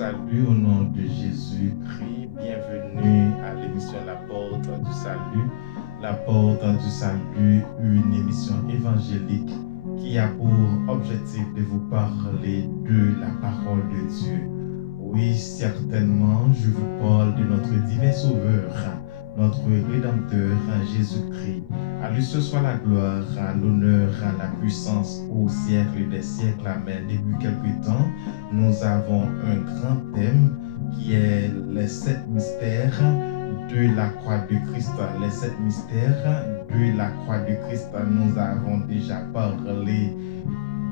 salue au nom de Jésus-Christ. Bienvenue à l'émission La Porte du Salut. La Porte du Salut, une émission évangélique qui a pour objectif de vous parler de la parole de Dieu. Oui, certainement, je vous parle de notre divin Sauveur, notre Rédempteur, Jésus-Christ. À lui ce soit la gloire, l'honneur, la puissance au siècle des siècles. Amen. Depuis quelque temps, nous avons un grand thème qui est les 7 mystères de la croix de Christ. Les 7 mystères de la croix de Christ. Nous avons déjà parlé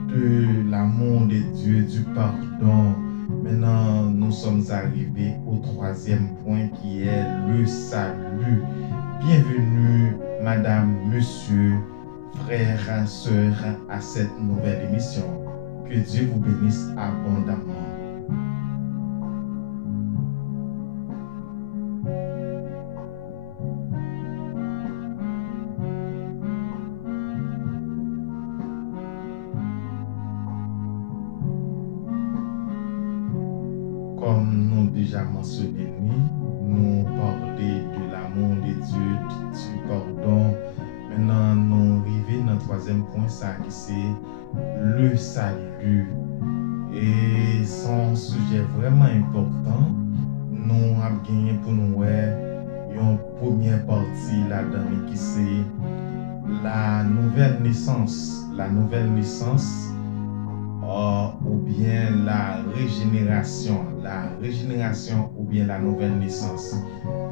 de l'amour de Dieu, du pardon. Maintenant, nous sommes arrivés au 3e point qui est le salut. Bienvenue, madame, monsieur, frères, sœurs, à cette nouvelle émission. Que Dieu vous bénisse abondamment. Comme nous déjà mentionné, nous parlons de l'amour de Dieu, du pardon. Maintenant, nous arrivons dans le 3e point, ça qui c'est le salut. Et c'est un sujet vraiment important. Nous avons gagné pour nous une première partie là-dedans qui c'est la nouvelle naissance. La nouvelle naissance. Ou bien la régénération ou bien la nouvelle naissance.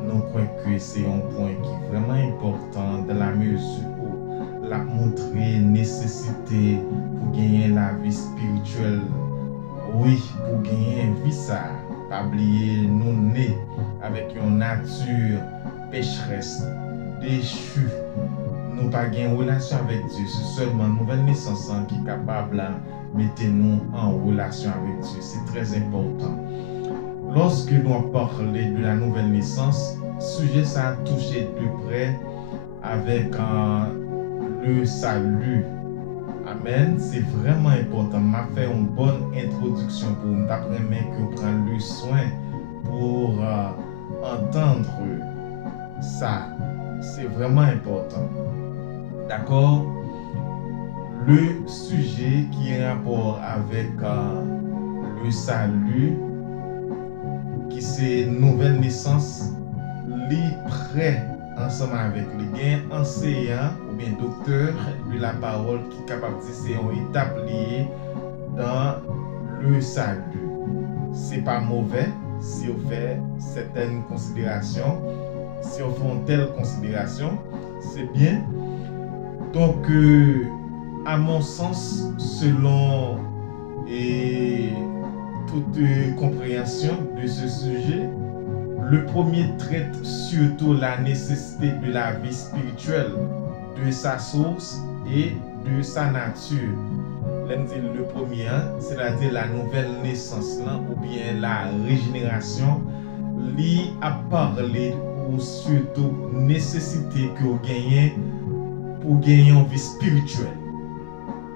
Nous croyons que c'est un point qui est vraiment important dans la mesure où la montrer nécessité pour gagner la vie spirituelle. Oui, pour gagner une vie ça, pas oublier nous nés avec une nature pécheresse, déchue. Nous pas gagner relation avec Dieu, c'est seulement nouvelle naissance qui est capable mettez-nous en relation avec Dieu. C'est très important. Lorsque nous parlons de la nouvelle naissance, le sujet ça a touché de près avec le salut. Amen. C'est vraiment important. Je vais faire une bonne introduction pour nous apprendre que vous prenez le soin pour entendre ça. C'est vraiment important. D'accord? Le sujet qui est en rapport avec le salut, qui c'est nouvelle naissance, li prêt ensemble avec les enseignants ou bien docteur de la parole qui est capable de dire c'est une étape liée dans le salut. C'est pas mauvais si on fait certaines considérations, si on fait une telle considération, c'est bien. Donc à mon sens, selon toute compréhension de ce sujet, le premier traite surtout la nécessité de la vie spirituelle, de sa source et de sa nature. Le premier, c'est-à-dire la nouvelle naissance ou bien la régénération, lui a parlé ou surtout nécessité que vous gagnez pour gagner une vie spirituelle.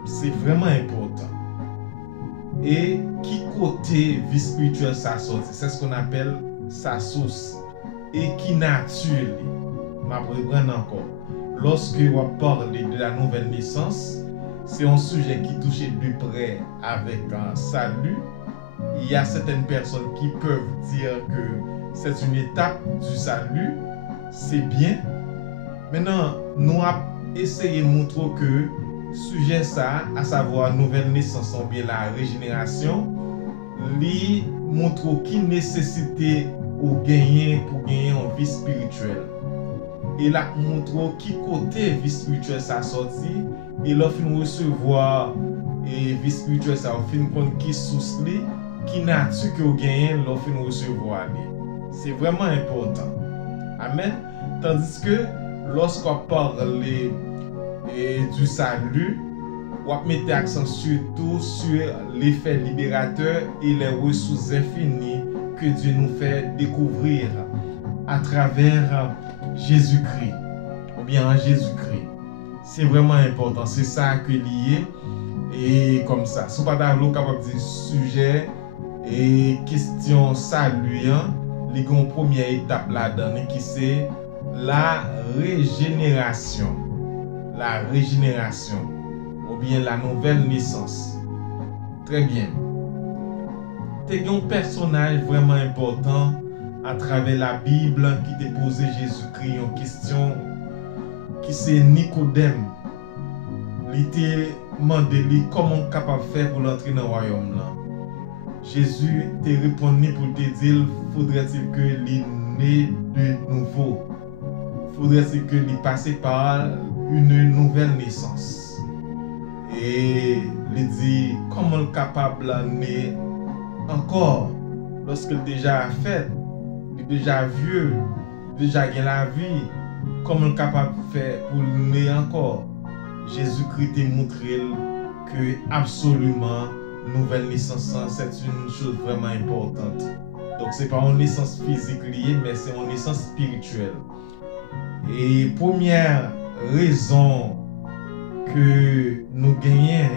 C'est vraiment important. Et qui côté vie spirituelle ça sort, c'est ce qu'on appelle sa source. Et qui nature, m'apprendre encore. Lorsque on parle de la nouvelle naissance, c'est un sujet qui touche de près avec un salut. Il y a certaines personnes qui peuvent dire que c'est une étape du salut, c'est bien. Maintenant, nous avons essayé de montrer que sujet ça, à savoir nouvelle naissance ou bien la régénération, lui montre qui nécessité ou gagner pour gagner une vie spirituelle. Et là montre qui côté vie spirituelle ça sorti et là fin recevoir et vie spirituelle ça fin connait qui source li, qui nature que vous gagnez là fin recevoir li. C'est vraiment important. Amen. Tandis que lorsqu'on parle du salut, on met l'accent surtout sur l'effet libérateur et les ressources infinies que Dieu nous fait découvrir à travers Jésus-Christ ou bien en Jésus-Christ. C'est vraiment important, c'est ça que lié et comme ça. Si vous n'êtes pas capable de dire sujet Et question salut, les première étape là-dedans qui c'est la régénération. La régénération ou bien la nouvelle naissance. Très bien. C'est un personnage vraiment important à travers la Bible qui t'a posé Jésus-Christ en question qui c'est Nicodème. Il t'a demandé comment capable de faire pour entrer dans le royaume là. Jésus t'a répondu pour te dire faudrait-il que il né de nouveau. Faudrait-il que il passe par une nouvelle naissance. Et il dit comment le capable naître encore lorsqu'il déjà fait, il est déjà vieux, déjà gagne la vie, comment le capable de faire pour naître encore. Jésus-Christ t'a montré que absolument nouvelle naissance c'est une chose vraiment importante. Donc c'est pas une naissance physique liée, mais c'est une naissance spirituelle. Et première raison que nous gagnons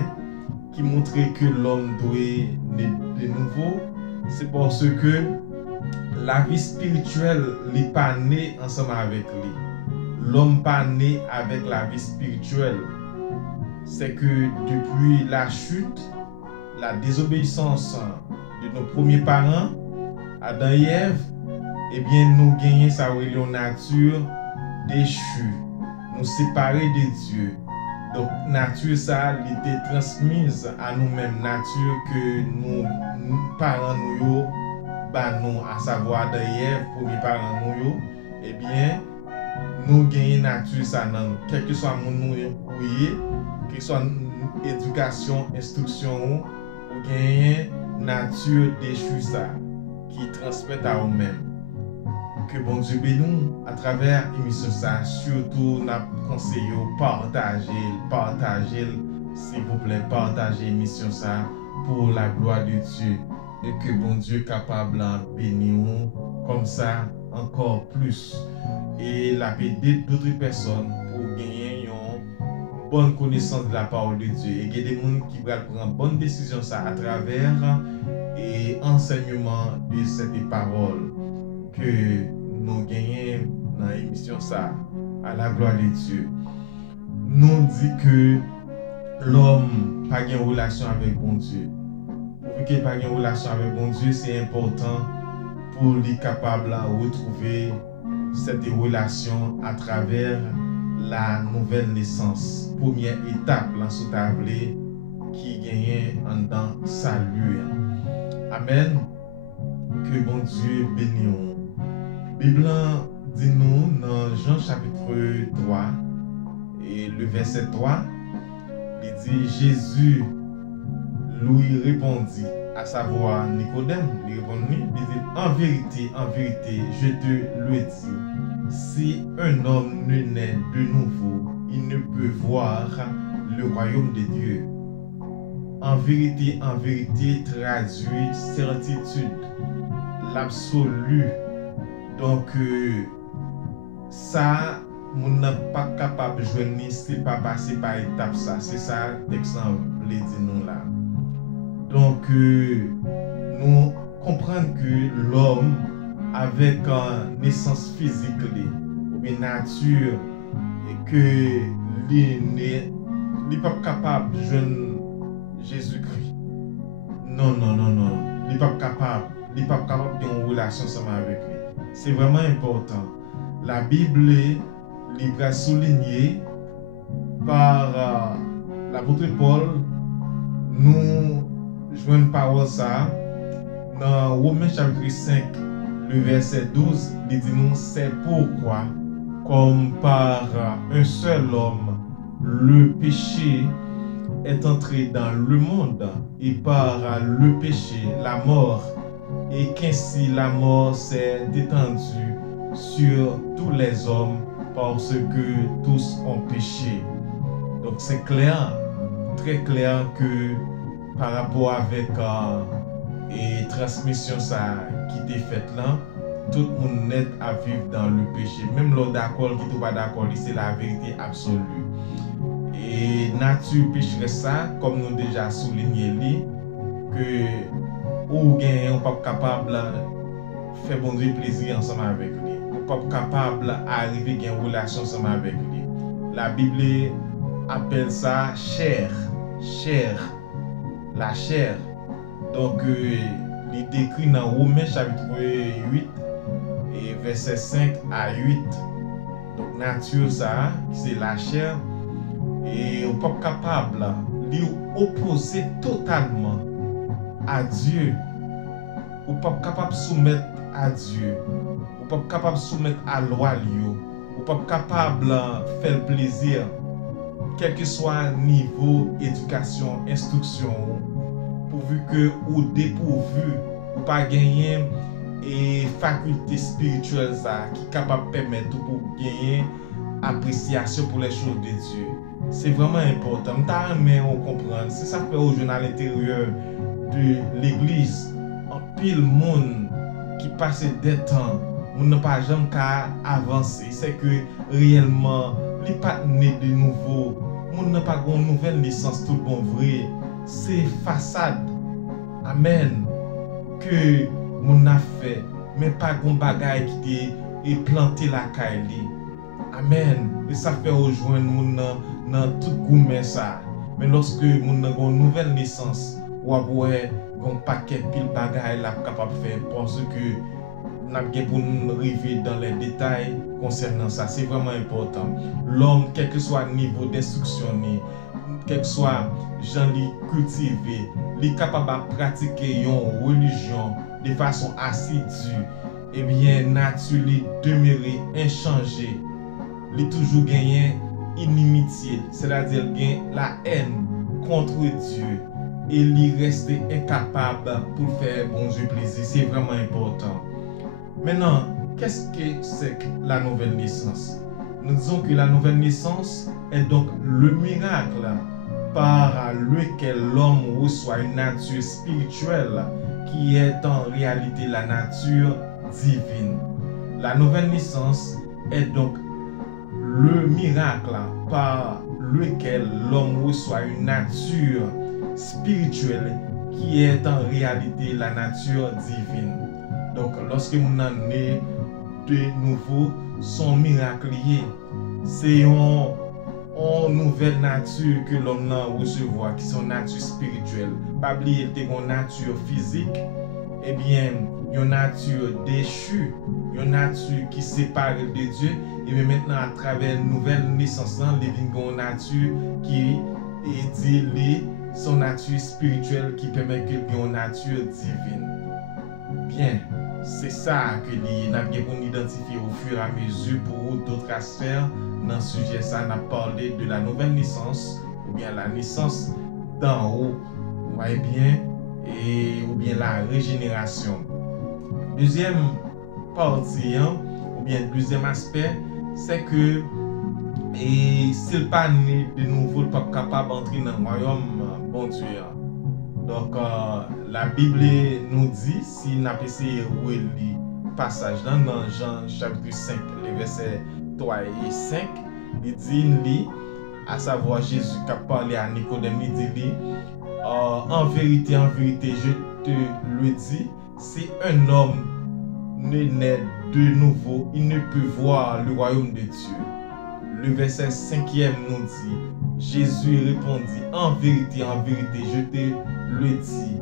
qui montre que l'homme doit naître de nouveau, c'est parce que la vie spirituelle n'est pas née ensemble avec lui. L'homme pas né avec la vie spirituelle. C'est que depuis la chute, la désobéissance de nos premiers parents, Adam et Ève, eh bien nous gagnons sa nature déchue, nous séparer de Dieu. Donc nature ça était transmise à nous-mêmes, nature que nous parents nous nous à savoir Adam et Ève, premiers parents nous eh bien nous gagnons nature ça dans nous, quel que soit mon nous quelle que soit éducation, instruction, ou gagnons nature déchue ça qui transmet à nous-mêmes. Que bon Dieu bénisse à travers l'émission ça, surtout nous conseillons partager, s'il vous plaît, partagez l'émission ça pour la gloire de Dieu et que bon Dieu est capable de bénir comme ça encore plus et la aider d'autres personnes pour gagner une bonne connaissance de la parole de Dieu et qu'il y a des gens qui veulent prendre une bonne décision ça à travers et enseignement de cette parole que nous gagnons dans l'émission ça à la gloire de Dieu. Nous dit que l'homme n'a pas de relation avec bon Dieu. Pour qu'il n'ait pas de relation avec bon Dieu, c'est important pour lui capable de retrouver cette relation à travers la nouvelle naissance. Première étape dans ce tableau qui gagne en dans salut. Amen. Que bon Dieu bénisse. Bible dit nous dans Jean chapitre 3 et le verset 3, il dit Jésus lui répondit, à savoir Nicodème, lui répondit, il dit en vérité, je te le dis, si un homme ne naît de nouveau, il ne peut voir le royaume de Dieu. En vérité, traduit certitude, l'absolu. Donc, ça, on n'est pas capable de jouer ni si pas passer par étape ça. C'est ça l'exemple les dit nous là. Donc, nous comprenons que l'homme, avec une naissance physique ou bien nature, et que il n'est pas capable de jouer Jésus-Christ. Non. Il n'est pas capable d'avoir une relation avec lui. C'est vraiment important. La Bible est soulignée par l'apôtre Paul. Nous jouons une parole ça dans Romains chapitre 5, le verset 12. Il dit nous, c'est pourquoi, comme par un seul homme, le péché est entré dans le monde et par le péché, la mort, et qu'ainsi la mort s'est étendue sur tous les hommes parce que tous ont péché. Donc c'est clair, très clair que par rapport avec et transmission ça qui est faite là, tout le monde est à vivre dans le péché. Même l'autre d'accord qui n'est pas d'accord, c'est la vérité absolue. Et nature pécheresse ça, comme nous déjà souligné, que ou gen, ou pas capable faire bon Dieu plaisir ensemble avec lui. Ou pas capable arriver à une relation ensemble avec lui. La Bible appelle ça chair, la chair. Donc, il est écrit dans Romains chapitre 8 et verset 5 à 8. Donc, nature, ça, c'est la chair. Et on n'est pas capable de l'opposer totalement à Dieu. On n'est pas capable de soumettre à Dieu. On n'est pas capable de soumettre à la loi. On n'est pas capable de faire plaisir, quel que soit le niveau éducation, instruction, pourvu que ou dépourvu ou pas gagner et faculté spirituelle ça qui est capable de permettre pour gagner appréciation pour les choses de Dieu. C'est vraiment important. Mais on comprend. C'est ça fait aux jeunes à l'intérieur de l'église. En pile monde qui passe des temps, on n'a pas jamais qu'à avancer. C'est que réellement, il n'est pas né de nouveau. On n'a pas une nouvelle naissance tout bon vrai. C'est façade. Amen. Que mon a fait, mais pas un bagage qui est planté la caille. Amen. Et ça fait rejoindre mon dans tout gourmet ça. Mais lorsque mon a une nouvelle naissance, ou après un paquet pile bagage là capable faire parce que n'a pas pour nous arriver dans les détails concernant ça. C'est vraiment important. L'homme, quel que soit le niveau d'instruction, quel que soit gens li cultivé, li capable de pratiquer une religion de façon assidue, eh bien nature li demeurer inchangé, li toujours gagner inimitié, c'est-à-dire gagner la haine contre Dieu et li rester incapable pour faire bon Dieu plaisir. C'est vraiment important. Maintenant, qu'est-ce que c'est que la nouvelle naissance? Nous disons que la nouvelle naissance est donc le miracle par lequel l'homme reçoit une nature spirituelle qui est en réalité la nature divine. La nouvelle naissance est donc le miracle par lequel l'homme reçoit une nature spirituelle qui est en réalité la nature divine. Donc, lorsque nous sommes nés de nouveau, son miracle lié, c'est une nouvelle nature que l'homme recevoir, qui est une nature spirituelle. Pas oublier une nature physique, eh bien, une nature déchue, une nature qui sépare de Dieu, et bien maintenant, à travers une nouvelle naissance, il y a une nature qui est dit son nature spirituelle qui permet qu'il y ait une nature divine. Bien, c'est ça que nous avons identifié au fur et à mesure pour d'autres aspects. Dans ce sujet, ça on a parlé de la nouvelle naissance, ou bien la naissance d'en haut, vous voyez bien, ou bien la régénération. Deuxième partie, ou bien deuxième aspect, c'est que s'il n'est pas né de nouveau, il n'est pas capable d'entrer dans le royaume, bon Dieu. Donc, la Bible nous dit, si nous avons essayé de lire le passage dans Jean chapitre 5, les versets 3 et 5, il dit, à savoir Jésus qui a parlé à Nicodème, il dit, en vérité, je te le dis, si un homme ne naît de nouveau, il ne peut voir le royaume de Dieu. Le verset 5e nous dit, Jésus répondit, en vérité, je te le dis,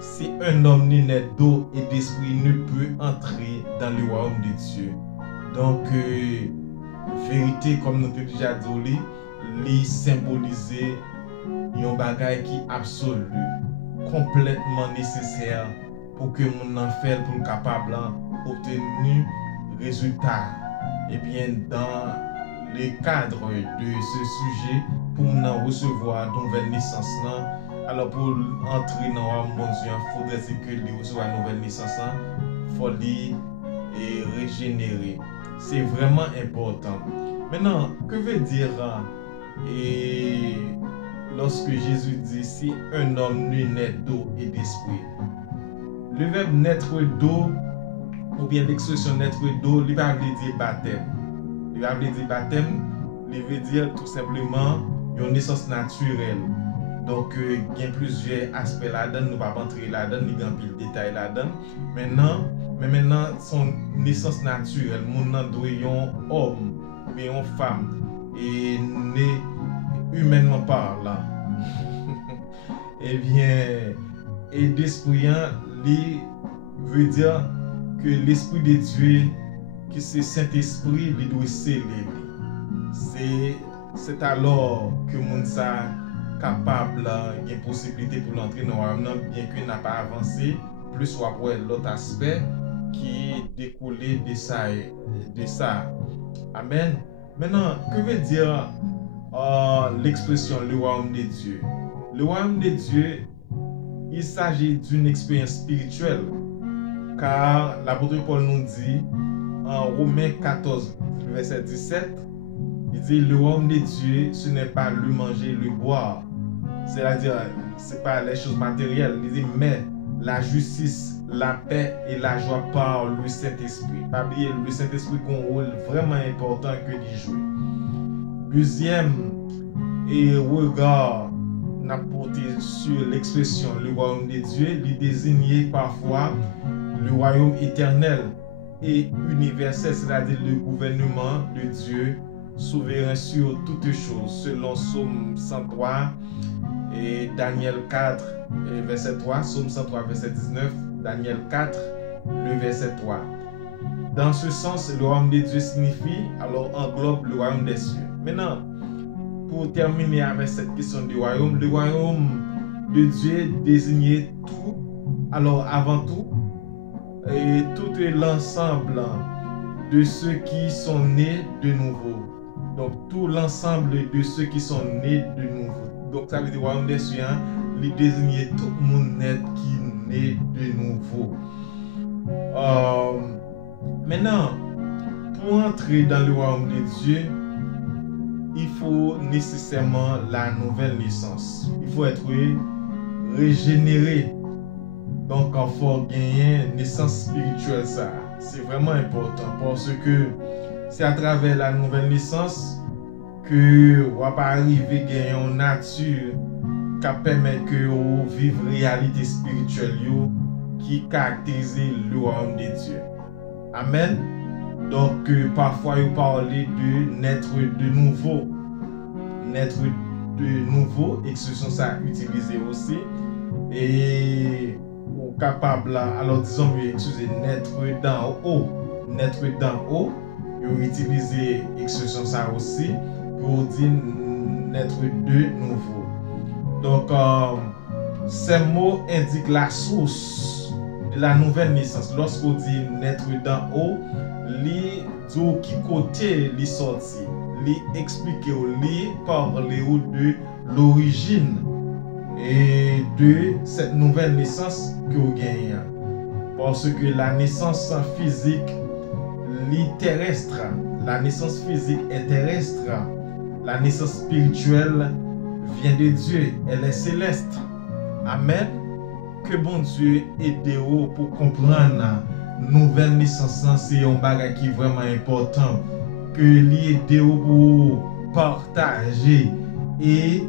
si un homme ne naît d'eau et d'esprit, ne peut entrer dans le royaume de Dieu. Donc, vérité, comme nous avons déjà dit, li symboliser un bagage qui est absolu, complètement nécessaire pour que mon enfant pour capable obtenir résultat. Et bien dans le cadre de ce sujet, pour nous recevoir une nouvelle naissance, alors pour entrer dans le monde, il faudrait que nous recevoir une nouvelle naissance, il faut et régénérer. C'est vraiment important. Maintenant, que veut dire et lorsque Jésus dit si un homme ne naît d'eau et d'esprit? Le verbe naître d'eau, ou bien l'expression naître d'eau, il va dire baptême. Il va dire baptême, il veut dire tout simplement une naissance naturelle. Donc, il y a plusieurs aspects là-dedans, nous ne pouvons pas entrer là-dedans, ni grand pile détail là-dedans. Maintenant, son naissance naturelle, mon un homme, mais une femme, et né humainement parlant. Eh bien, et d'esprit, lui veut dire que l'esprit de Dieu, que c'est Saint-Esprit, lui doit sceller. C'est alors que mon ça capable, il y a une possibilité pour l'entrer dans le royaume, bien qu'il n'a pas avancé, plus ou après l'autre aspect qui découlait de ça. Amen. Maintenant, que veut dire l'expression le royaume de Dieu? Le royaume de Dieu, il s'agit d'une expérience spirituelle, car l'apôtre Paul nous dit en Romains 14, verset 17, il dit le royaume de Dieu, ce n'est pas le manger, le boire, c'est-à-dire ce n'est pas les choses matérielles, il dit mais la justice, la paix et la joie par le Saint-Esprit. Pas oublier le Saint-Esprit a un rôle vraiment important que d'y jouer. Deuxième et regard n'a porté sur l'expression le royaume de Dieu, il désigne parfois le royaume éternel et universel, c'est-à-dire le gouvernement de Dieu souverain sur toutes choses, selon Psaume 103 et Daniel 4 et verset 3, Psaume 103 verset 19, Daniel 4 le verset 3. Dans ce sens, le royaume de Dieu signifie, alors englobe le royaume des cieux. Maintenant, pour terminer avec cette question du royaume, le royaume de Dieu désignait tout, alors avant tout, et tout l'ensemble de ceux qui sont nés de nouveau. Donc, tout l'ensemble de ceux qui sont nés de nouveau. Donc, ça veut dire le royaume des cieux, il désignait tout le monde net qui est né de nouveau. Maintenant, pour entrer dans le royaume de Dieu, il faut nécessairement la nouvelle naissance. Il faut être régénéré. Donc, il faut gagner une naissance spirituelle. Ça, c'est vraiment important parce que c'est à travers la nouvelle naissance que on va arriver à gagner une nature qui permet que vous vivre réalité spirituelle qui caractérise le royaume de Dieu. Amen. Donc, parfois, vous parlez de naître de nouveau. Naître de nouveau, expression ça utilisée aussi. Et capable, alors disons, excusez, naître d'en haut. Naître d'en haut, vous utilisez expression ça aussi pour dire naître de nouveau. Donc, ces mots indiquent la source de la nouvelle naissance. Lorsqu'on dit naître d'en haut, li dit qui côté li sorti, li expliquer li parler de l'origine et de cette nouvelle naissance que vous gagnez. Parce que la naissance physique li terrestre, la naissance physique est terrestre, la naissance spirituelle vient de Dieu, elle est céleste. Amen. Que bon Dieu aide-vous pour comprendre nouvelle naissance, c'est un bagage qui est vraiment important. Que l'aide-vous pour partager et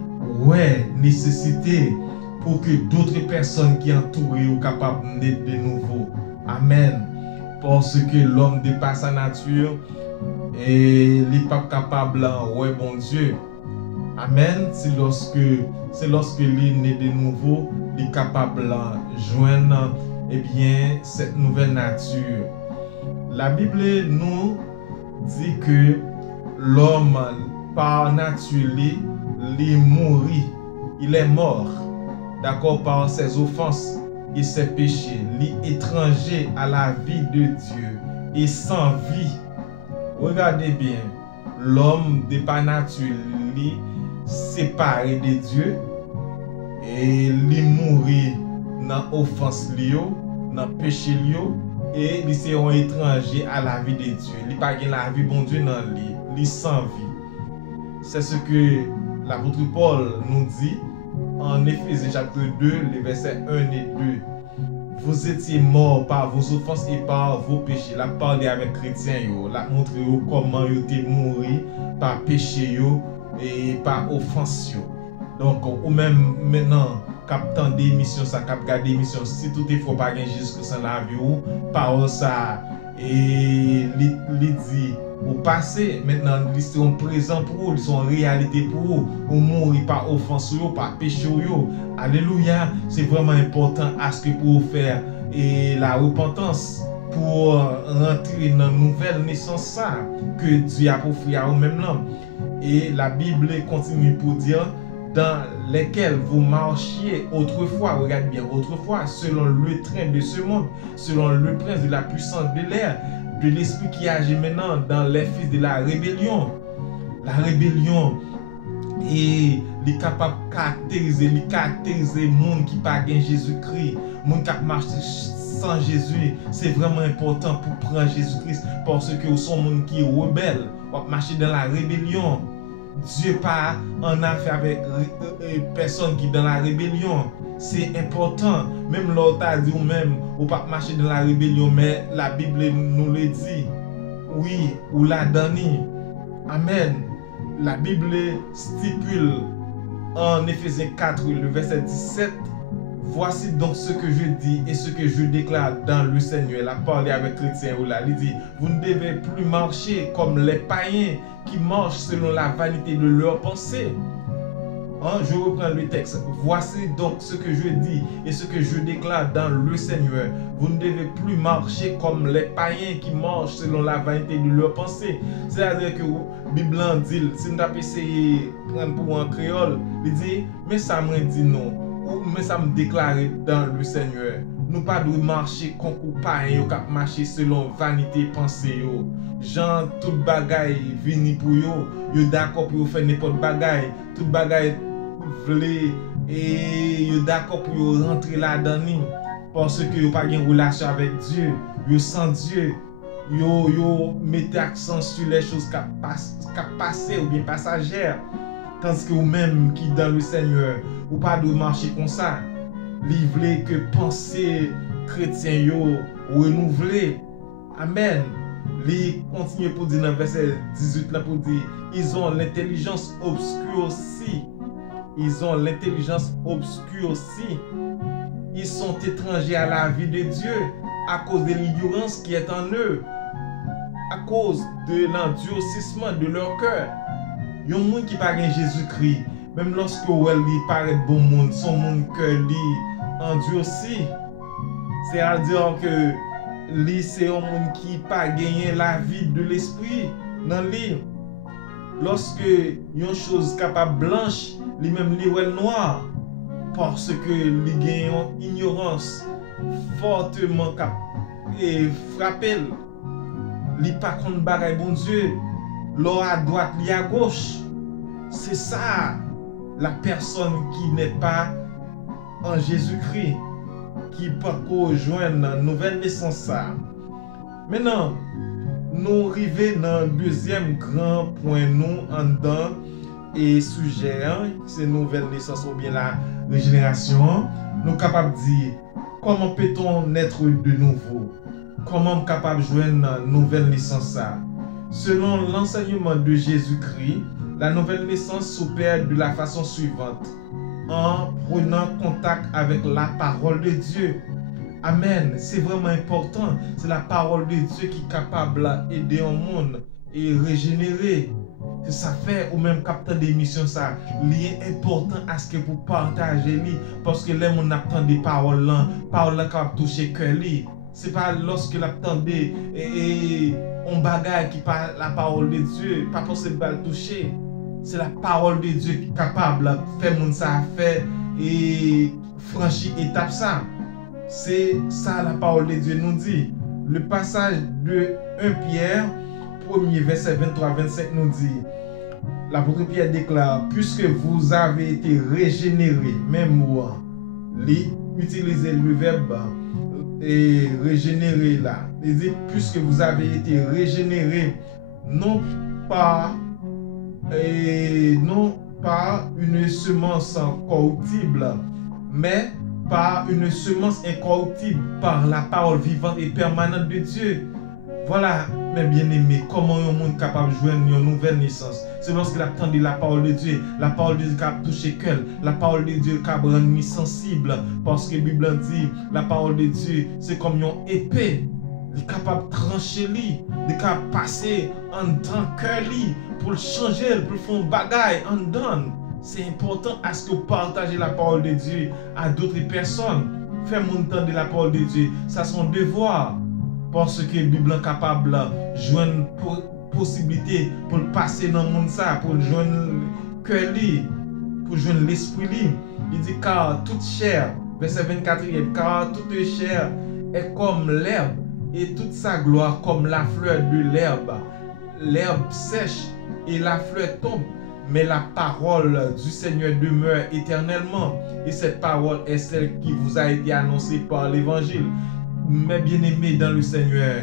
nécessité pour que d'autres personnes qui entourent soient capables de naître de nouveau. Amen. Parce que l'homme dépasse sa nature et il n'est pas capable, bon Dieu. Amen. C'est lorsque il est né de nouveau, il est capable de joindre cette nouvelle nature. La Bible nous dit que l'homme, par nature, il mourit, il est mort, d'accord, par ses offenses et ses péchés, il est étranger à la vie de Dieu et sans vie. Regardez bien, l'homme de par nature, il séparé de Dieu et il mourit dans l'offense, dans le péché, et il est un étranger à la vie de Dieu. Il n'a pas la vie bon Dieu dans lui, il est sans vie. C'est ce que l'apôtre Paul nous dit en Éphésiens chapitre 2, les versets 1 et 2. Vous étiez morts par vos offenses et par vos péchés. La parler avec chrétiens, la montrer comment vous étiez morts par péché et par offense. Donc, ou même maintenant, captant des missions, ça cap garder missions. Si tout est faux, pas gain Jésus-Christ en la vie, parole ça, et li dit, au passé, maintenant, ils sont présents pour vous, ils sont en réalité pour vous. Ou mourir par offense, par péché. Alléluia, c'est vraiment important à ce que pour faire et la repentance pour rentrer dans une nouvelle naissance ça que Dieu a offert à vous-même là. Et la Bible continue pour dire dans lesquels vous marchiez autrefois, regarde bien, autrefois, selon le train de ce monde, selon le prince de la puissance de l'air, de l'esprit qui agit maintenant dans les fils de la rébellion. La rébellion est capable de caractériser le monde qui n'a pas Jésus-Christ, le monde qui marche sans Jésus. C'est vraiment important pour prendre Jésus-Christ parce que vous êtes un monde qui est rebelle, vous marchez dans la rébellion. Dieu pas en affaire avec personne qui est dans la rébellion. C'est important. Même l'autre a dit ou même ou pas marcher dans la rébellion, mais la Bible nous le dit. Oui, ou la donné. Amen. La Bible stipule en Éphésiens 4, le verset 17. Voici donc ce que je dis et ce que je déclare dans le Seigneur. Elle a parlé avec chrétien ou là. Il dit, vous ne devez plus marcher comme les païens qui marchent selon la vanité de leurs pensées. Je reprends le texte. Voici donc ce que je dis et ce que je déclare dans le Seigneur. Vous ne devez plus marcher comme les païens qui marchent selon la vanité de leurs pensées. C'est-à-dire que la Bible dit, si nous avons essayé de prendre pour un créole, il dit, mais ça me dit non. Mais ça me déclare dans le Seigneur. Nous pas devons marcher comme les païens qui marcher selon vanité pensée. Jean, tout bagay vini pour yo, yo d'accord pour faire n'importe bagay, tout bagay vle et yo d'accord pour yo rentrer là-dedans parce que yo pas une relation avec Dieu, yo sans Dieu, yo mettez accent sur les choses qui passent ou bien passagères, tandis que vous même qui dans le Seigneur, ou pas de marcher comme ça, livrer que penser chrétien yo renouveler. Amen. Il continue pour dire dans le verset 18 là pour dire ils ont l'intelligence obscure aussi. Ils ont l'intelligence obscure aussi. Ils sont étrangers à la vie de Dieu à cause de l'ignorance qui est en eux, à cause de l'endurcissement de leur cœur. Il y a un monde qui parle de Jésus-Christ, même lorsque il paraît bon monde, son monde cœur lui endurci. C'est-à-dire que lui, c'est un monde qui n'a pas gagné la vie de l'esprit dans lui. Lorsque il y a une chose capable blanche, lui-même lui est noir. Parce que lui gagne une ignorance fortement et frappé. Lui pas contre bagaille bon Dieu. L'or à droite, lui à gauche. C'est ça la personne qui n'est pas en Jésus-Christ, qui peut rejoindre la nouvelle naissance. Maintenant, nous arrivons dans le deuxième grand point, nous, en dedans, et sujet, c'est nouvelle naissance ou bien la régénération. Nous sommes capables de dire comment peut-on naître de nouveau? Comment nous sommes capables de joindre la nouvelle naissance? Selon l'enseignement de Jésus-Christ, la nouvelle naissance s'opère de la façon suivante: en prenant contact avec la parole de Dieu. Amen. C'est vraiment important. C'est la parole de Dieu qui est capable d'aider un monde et régénérer. C'est ça fait ou même capteur d'émission ça. Il est important à ce que vous partagez lui parce que les gens attendent des paroles là capable toucher cœur lui. C'est pas lorsque l'attendez et on bagaille qui parle la parole de Dieu, pas possible de le toucher. C'est la parole de Dieu qui est capable de faire mon ça faire et franchir étape ça. C'est ça la parole de Dieu nous dit. Le passage de 1 Pierre, 1er verset 23-25 nous dit, l'apôtre Pierre déclare, puisque vous avez été régénérés, même moi, utilisez le verbe et régénérer là. Il dit, puisque vous avez été régénérés, non pas une semence corruptible, mais par une semence incorruptible, par la parole vivante et permanente de Dieu. Voilà, Mais bien aimé, comment un monde capable de joindre une nouvelle naissance? C'est lorsqu'il attend la parole de Dieu. La parole de Dieu qui a touché cœur. La parole de Dieu qui a rendu sensible. Parce que la Bible dit, la parole de Dieu, c'est comme une épée. Il est capable de trancher, il est capable de passer en dedans cœur pour le changer, pour faire un bagage en dedans. C'est important à ce que vous partagez la parole de Dieu à d'autres personnes. Faites entendre la parole de Dieu. Ça, c'est son devoir. Parce que la Bible est capable de jouer une possibilité pour passer dans le monde, pour joindre le cœur, pour joindre l'esprit. Il dit car toute chair, verset 24, car toute chair est comme l'herbe et toute sa gloire comme la fleur de l'herbe. L'herbe sèche et la fleur tombe, mais la parole du Seigneur demeure éternellement. Et cette parole est celle qui vous a été annoncée par l'Évangile. Mes bien-aimés dans le Seigneur,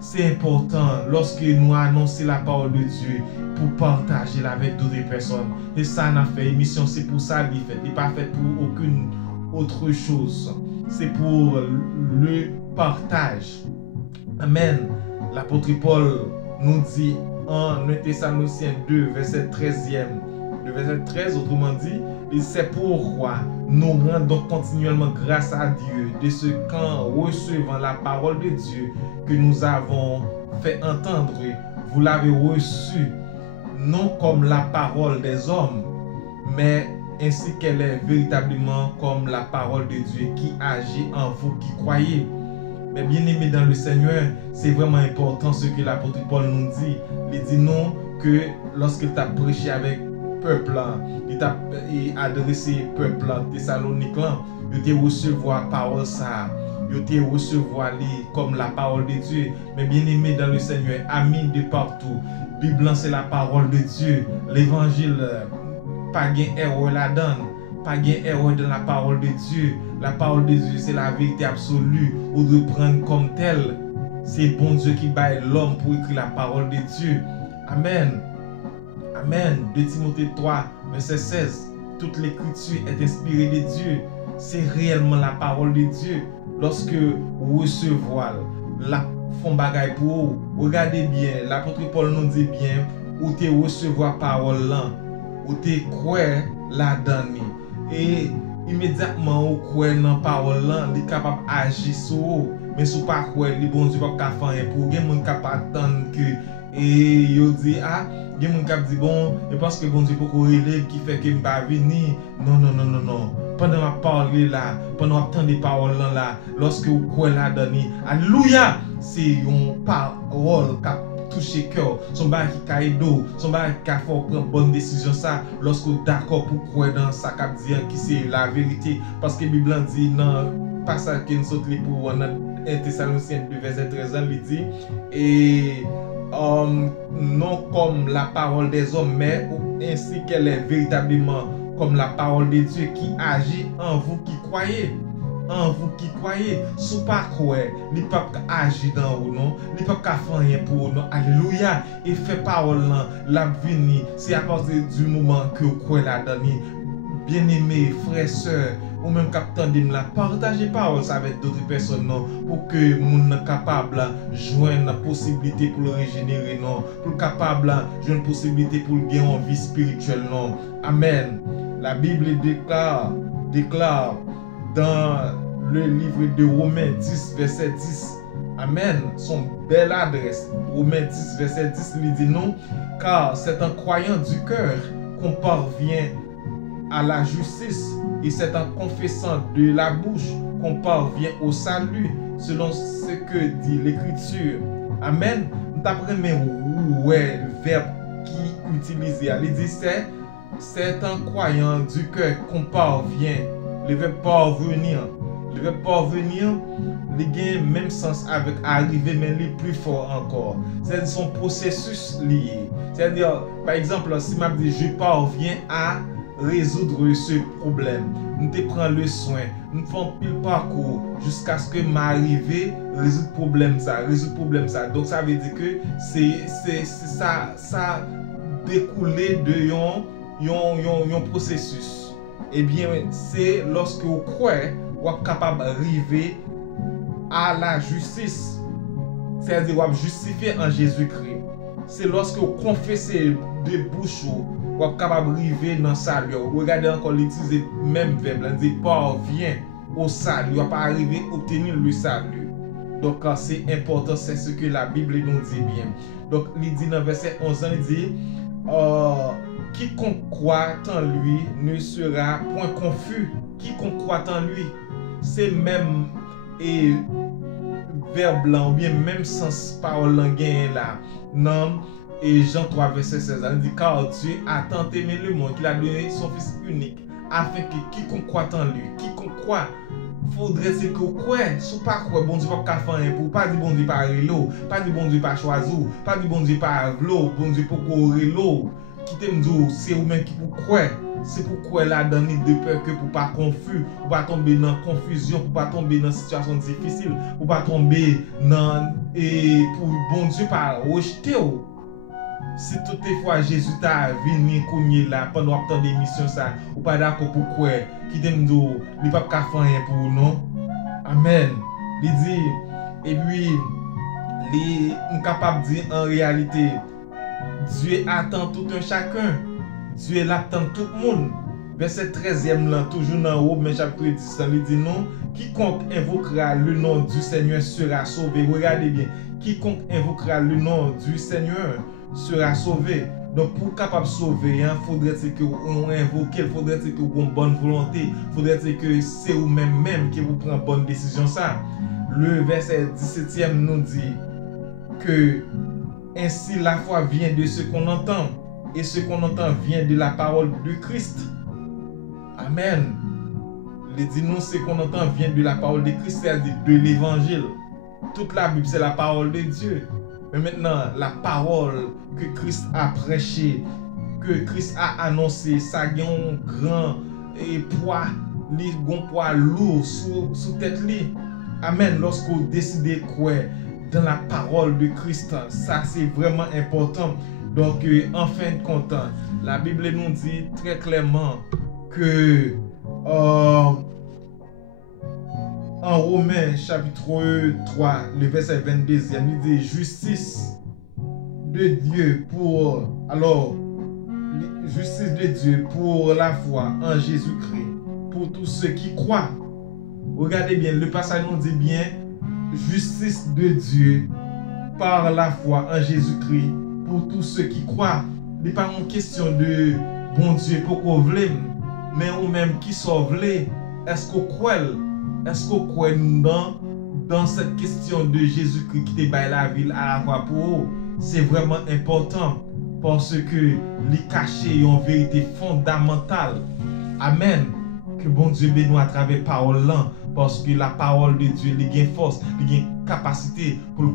c'est important lorsque nous annonçons la parole de Dieu pour partager avec d'autres personnes. Et ça, on a fait émission, c'est pour ça qu'il fait. Il n'est pas fait pour aucune autre chose. C'est pour le partage. Amen. L'apôtre Paul nous dit en 1 Thessaloniciens 2, verset 13e, le verset 13, autrement dit, et c'est pourquoi nous rendons continuellement grâce à Dieu de ce qu'en recevant la parole de Dieu que nous avons fait entendre, vous l'avez reçue, non comme la parole des hommes, mais ainsi qu'elle est véritablement comme la parole de Dieu qui agit en vous qui croyez. Mais bien aimé dans le Seigneur, c'est vraiment important ce que l'apôtre Paul nous dit. Il dit non que lorsqu'il t'a prêché avec peuple, il t'a adressé peuple Thessalonique, il t'a recevoir parole ça, il t'a recevoir comme la parole de Dieu. Mais bien aimé dans le Seigneur, amis de partout, Bible c'est la parole de Dieu, l'évangile, pas gain erreur là-dedans. Pas gain erreur dans la parole de Dieu. La parole de Dieu, c'est la vérité absolue. Ou de prendre comme telle. C'est bon Dieu qui baille l'homme pour écrire la parole de Dieu. Amen. Amen. 2 Timothée 3, verset 16. Toute l'écriture est inspirée de Dieu. C'est réellement la parole de Dieu. Lorsque vous recevez la fond bagaille pour vous, regardez bien. L'apôtre Paul nous dit bien, où tu recevoir parole là, où tu crois là-dedans. Et immédiatement ou croire dans parole là, il est capable d'agir sur vous. Mais si vous pas croire, le bon Dieu pas faire pour quelqu'un monde capable attendre que et yo dit ah, quelqu'un monde capable dit bon, et parce que bon Dieu pour relève qui fait que m'pas venir. Non. Pendant ma parole là, pendant attendre des paroles là, lorsque vous croyez là-dedans, alléluia, c'est une parole qui toucher cœur, son bail qui caille d'eau, son bail qui a fait prendre bonne décision ça lorsque vous d'accord pour croire dans ça cap dire qui c'est la vérité parce que Bible dit dans passage qui nous saute pour 1 Thessaloniciens 2 verset 13 il dit et non comme la parole des hommes mais ainsi qu'elle est véritablement comme la parole de Dieu qui agit en vous qui croyez. En vous qui croyez, sous pas quoi, il ne peut pas agir dans vous, non, il ne peut pas faire rien pour vous, non, alléluia, et fait parole là, la venue, c'est à partir du moment que vous croyez là-dedans, bien-aimés, frères, sœurs, ou même capitaine de la partager parole avec d'autres personnes, non, pour que vous soyez capable de joindre la possibilité pour le régénérer, non, pour capable de joindre la possibilité pour gagner en vie spirituelle, non, amen. La Bible déclare dans le livre de Romains 10, verset 10. Amen. Son belle adresse. Romains 10, verset 10, il dit non, car c'est en croyant du cœur qu'on parvient à la justice et c'est en confessant de la bouche qu'on parvient au salut, selon ce que dit l'Écriture. Amen. D'après mes ouais, le verbe qui utilisé, il dit c'est en croyant du cœur qu'on parvient. Le verbe parvenir. Le verbe parvenir, il a le même sens avec arriver, mais il est plus fort encore. C'est son processus lié. C'est-à-dire, par exemple, si je dis je parviens à résoudre ce problème, nous te prends le soin, nous faisons pile parcours jusqu'à ce que m'arrive résoudre problème ça. Donc ça veut dire que c'est ça découlé de un processus. Eh bien, c'est lorsque vous croyez, vous êtes capable d'arriver à la justice. c'est-à-dire qu'on justifié en Jésus-Christ. C'est lorsque vous confessez de bouche, vous êtes capable d'arriver dans le salut. Regardez encore l'utiliser même verbe, il dit parvient au salut, vous pas arriver à obtenir le salut. Donc c'est important, c'est ce que la Bible nous dit bien. Donc il dit dans verset 11, il dit quiconque croit en lui ne sera point confus. Quiconque croit en lui, c'est même et verbe là, ou bien même sens parole là. Non, et Jean 3 verset 16, il dit car Dieu a tant aimé le monde qu'il a donné son Fils unique, afin que quiconque croit en lui, quiconque croit, faudrait que vous croyez, si vous pas croire, bon Dieu pas faire un pour, pas dire bon Dieu pas l'eau, pas dire bon Dieu pas choisir, pas dire bon Dieu pas l'eau, bon Dieu pour courir l'eau, qui t'aime dire c'est vous-même qui vous croyez. C'est pourquoi là dans l'idée de peur que pour pas confus, pour pas tomber dans confusion, pour pas tomber dans situation difficile, pour pas tomber dans et pour bon Dieu pas rejeter. Si toutefois Jésus t'a venu cogner là pendant temps d'émission ça, ou pas d'accord pourquoi qui t'aime dire il pas faire rien pour non. Amen. Il dit et puis il est capable de dire en réalité Dieu attend tout un chacun. Dieu l'attend tout le monde. Verset 13e là, toujours dans Romains mais chapitre 10, il dit non, quiconque invoquera le nom du Seigneur sera sauvé. Regardez bien, quiconque invoquera le nom du Seigneur sera sauvé. Donc pour capable sauver, il faudrait que on invoque, il faudrait que vous ayez une bonne volonté, il faudrait que c'est vous-même qui vous prenez bonne décision ça. Le verset 17e nous dit que ainsi la foi vient de ce qu'on entend. Et ce qu'on entend vient de la parole de Christ. Amen. Il dit nous, ce qu'on entend vient de la parole de Christ, c'est-à-dire de l'évangile. Toute la Bible, c'est la parole de Dieu. Mais maintenant, la parole que Christ a prêchée, que Christ a annoncée, ça a un grand poids, un poids lourd sous tête. Amen. Lorsque vous décidez quoi dans la parole de Christ, ça c'est vraiment important. Donc, en fin de compte, la Bible nous dit très clairement que en Romains chapitre 3, le verset 22, il dit justice de Dieu pour justice de Dieu pour la foi en Jésus-Christ, pour tous ceux qui croient. Regardez bien, le passage nous dit bien justice de Dieu par la foi en Jésus-Christ. Pour tous ceux qui croient, ce n'est pas une question de bon Dieu pour qu'on voulait, mais ou même qui sauve les. Est-ce qu'on croit? Est-ce qu'on croit dans cette question de Jésus-Christ qui te baille la ville à la fois pour eux? C'est vraiment important parce que les cachets ont une vérité fondamentale. Amen. Que bon Dieu bénisse à travers la parole là, parce que la parole de Dieu, il a une force, il a une capacité pour le